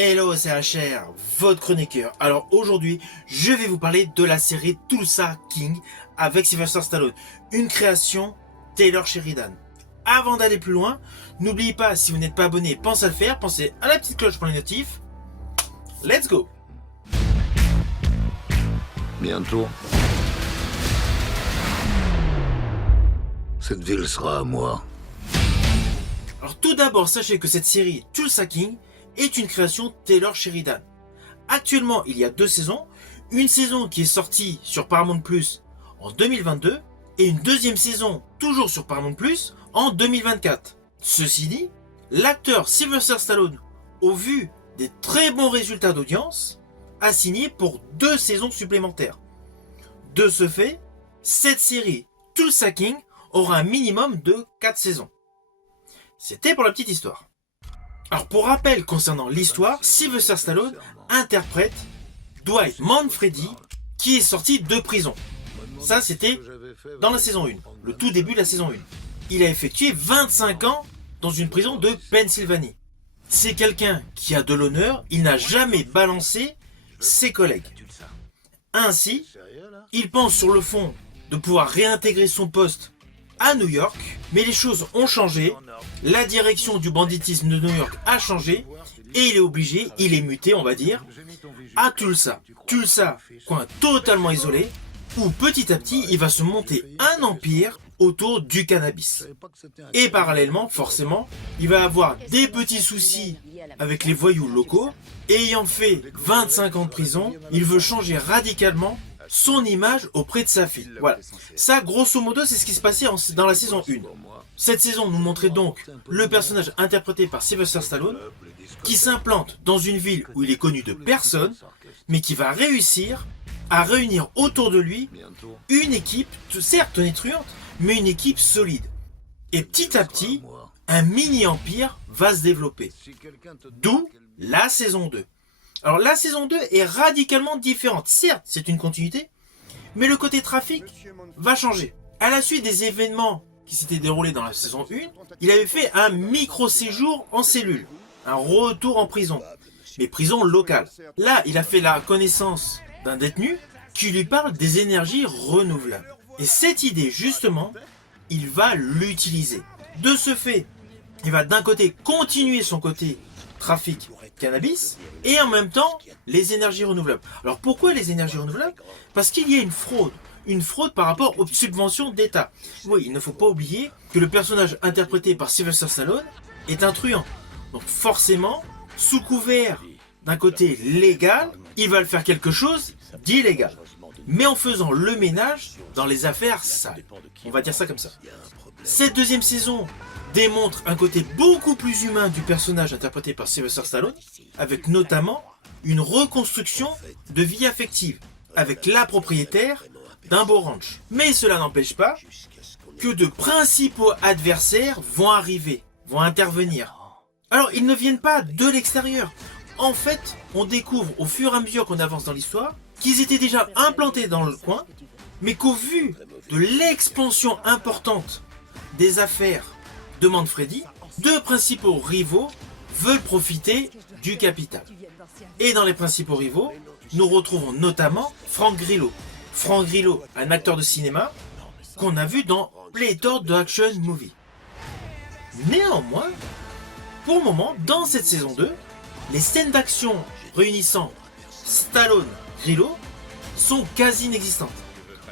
Hello, c'est HR, votre chroniqueur. Alors aujourd'hui, je vais vous parler de la série Tulsa King avec Sylvester Stallone, une création Taylor Sheridan. Avant d'aller plus loin, n'oubliez pas, si vous n'êtes pas abonné, pensez à le faire, pensez à la petite cloche pour les notifs. Let's go! Bientôt, cette ville sera à moi. Alors tout d'abord, sachez que cette série Tulsa King est une création Taylor Sheridan. Actuellement, il y a 2 saisons, une saison qui est sortie sur Paramount Plus en 2022 et une deuxième saison toujours sur Paramount Plus en 2024. Ceci dit, l'acteur Sylvester Stallone, au vu des très bons résultats d'audience, a signé pour 2 saisons supplémentaires. De ce fait, cette série Tulsa King aura un minimum de 4 saisons. C'était pour la petite histoire. Alors pour rappel concernant l'histoire, Sylvester Stallone interprète Dwight Manfredi qui est sorti de prison. Ça c'était dans la saison 1, le tout début de la saison 1. Il a effectué 25 ans dans une prison de Pennsylvanie. C'est quelqu'un qui a de l'honneur, il n'a jamais balancé ses collègues. Ainsi, il pense sur le fond de pouvoir réintégrer son poste à New York, mais les choses ont changé, la direction du banditisme de New York a changé, et il est obligé, il est muté on va dire, à Tulsa. Tulsa, coin totalement isolé, où petit à petit il va se monter un empire autour du cannabis. Et parallèlement, forcément, il va avoir des petits soucis avec les voyous locaux, et ayant fait 25 ans de prison, il veut changer radicalement son image auprès de sa fille. Voilà. Ça, grosso modo, c'est ce qui se passait dans la saison 1. Cette saison nous montrait donc le personnage interprété par Sylvester Stallone qui s'implante dans une ville où il est connu de personne, mais qui va réussir à réunir autour de lui une équipe, certes tonitruante, mais une équipe solide. Et petit à petit, un mini-empire va se développer. D'où la saison 2. Alors la saison 2 est radicalement différente. Certes, c'est une continuité, mais le côté trafic va changer. À la suite des événements qui s'étaient déroulés dans la saison 1, il avait fait un micro-séjour en cellule, un retour en prison, mais prison locale. Là, il a fait la connaissance d'un détenu qui lui parle des énergies renouvelables. Et cette idée, justement, il va l'utiliser. De ce fait, il va d'un côté continuer son côté trafic cannabis et en même temps les énergies renouvelables. Alors pourquoi les énergies renouvelables? Parce qu'il y a une fraude par rapport aux subventions d'État. Oui, il ne faut pas oublier que le personnage interprété par Sylvester Stallone est un truand. Donc forcément, sous couvert d'un côté légal, il va le faire quelque chose d'illégal, mais en faisant le ménage dans les affaires sales. On va dire ça comme ça. Cette deuxième saison démontre un côté beaucoup plus humain du personnage interprété par Sylvester Stallone, avec notamment une reconstruction de vie affective avec la propriétaire d'un beau ranch. Mais cela n'empêche pas que de principaux adversaires vont arriver, vont intervenir. Alors ils ne viennent pas de l'extérieur. En fait, on découvre au fur et à mesure qu'on avance dans l'histoire qu'ils étaient déjà implantés dans le coin, mais qu'au vu de l'expansion importante des affaires de Manfredi, 2 principaux rivaux veulent profiter du capital. Et dans les principaux rivaux, nous retrouvons notamment Frank Grillo. Frank Grillo, un acteur de cinéma qu'on a vu dans pléthore de action movies. Néanmoins, pour le moment, dans cette saison 2, les scènes d'action réunissant Stallone et Grillo sont quasi inexistantes.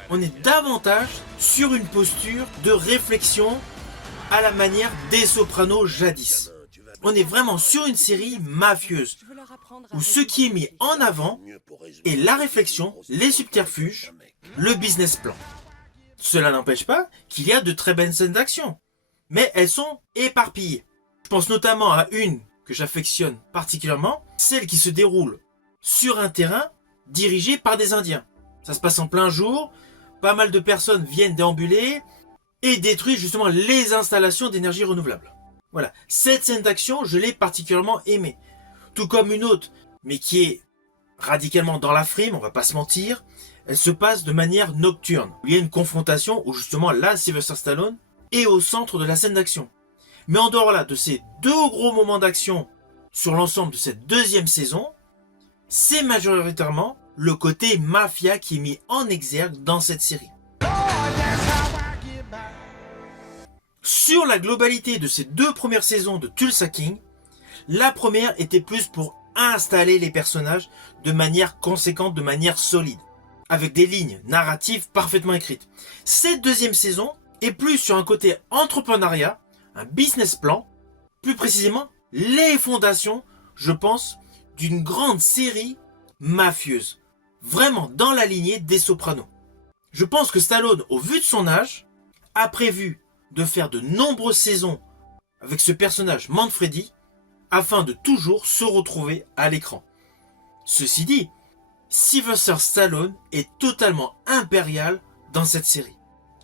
On est davantage sur une posture de réflexion à la manière des Sopranos jadis. On est vraiment sur une série mafieuse, où ce qui est mis en avant est la réflexion, les subterfuges, le business plan. Cela n'empêche pas qu'il y a de très belles scènes d'action, mais elles sont éparpillées. Je pense notamment à une que j'affectionne particulièrement, celle qui se déroule sur un terrain dirigé par des Indiens. Ça se passe en plein jour, pas mal de personnes viennent déambuler et détruisent justement les installations d'énergie renouvelable. Voilà, cette scène d'action, je l'ai particulièrement aimée. Tout comme une autre, mais qui est radicalement dans la frime, on va pas se mentir, elle se passe de manière nocturne. Il y a une confrontation où justement là, Sylvester Stallone est au centre de la scène d'action. Mais en dehors là de ces 2 gros moments d'action sur l'ensemble de cette deuxième saison, c'est majoritairement le côté mafia qui est mis en exergue dans cette série. Sur la globalité de ces 2 premières saisons de Tulsa King, la première était plus pour installer les personnages de manière conséquente, de manière solide, avec des lignes narratives parfaitement écrites. Cette deuxième saison est plus sur un côté entrepreneuriat, un business plan, plus précisément les fondations, je pense, d'une grande série mafieuse, vraiment dans la lignée des Sopranos. Je pense que Stallone, au vu de son âge, a prévu de faire de nombreuses saisons avec ce personnage Manfredi afin de toujours se retrouver à l'écran. Ceci dit, Sylvester Stallone est totalement impérial dans cette série.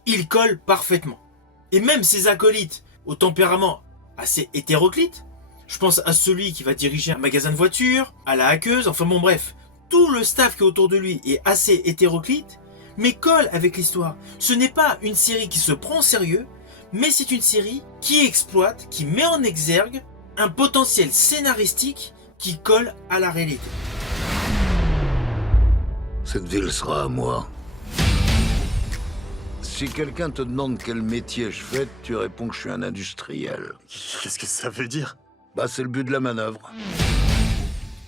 Il colle parfaitement. Et même ses acolytes au tempérament assez hétéroclite, je pense à celui qui va diriger un magasin de voitures, à la hackeuse, enfin bon bref, tout le staff qui est autour de lui est assez hétéroclite, mais colle avec l'histoire. Ce n'est pas une série qui se prend au sérieux, mais c'est une série qui exploite, qui met en exergue un potentiel scénaristique qui colle à la réalité. Cette ville sera à moi. Si quelqu'un te demande quel métier je fais, tu réponds que je suis un industriel. Qu'est-ce que ça veut dire? Bah, c'est le but de la manœuvre.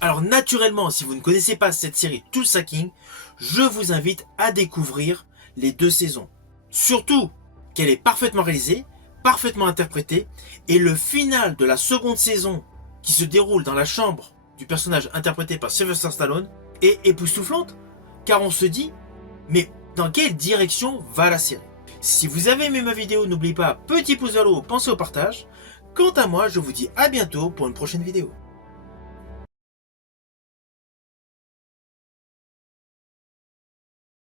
Alors naturellement, si vous ne connaissez pas cette série Tulsa King, je vous invite à découvrir les 2 saisons. Surtout qu'elle est parfaitement réalisée, parfaitement interprétée, et le final de la seconde saison, qui se déroule dans la chambre du personnage interprété par Sylvester Stallone, est époustouflante, car on se dit, mais dans quelle direction va la série? Si vous avez aimé ma vidéo, n'oubliez pas, petit pouce vers le haut, pensez au partage. Quant à moi, je vous dis à bientôt pour une prochaine vidéo.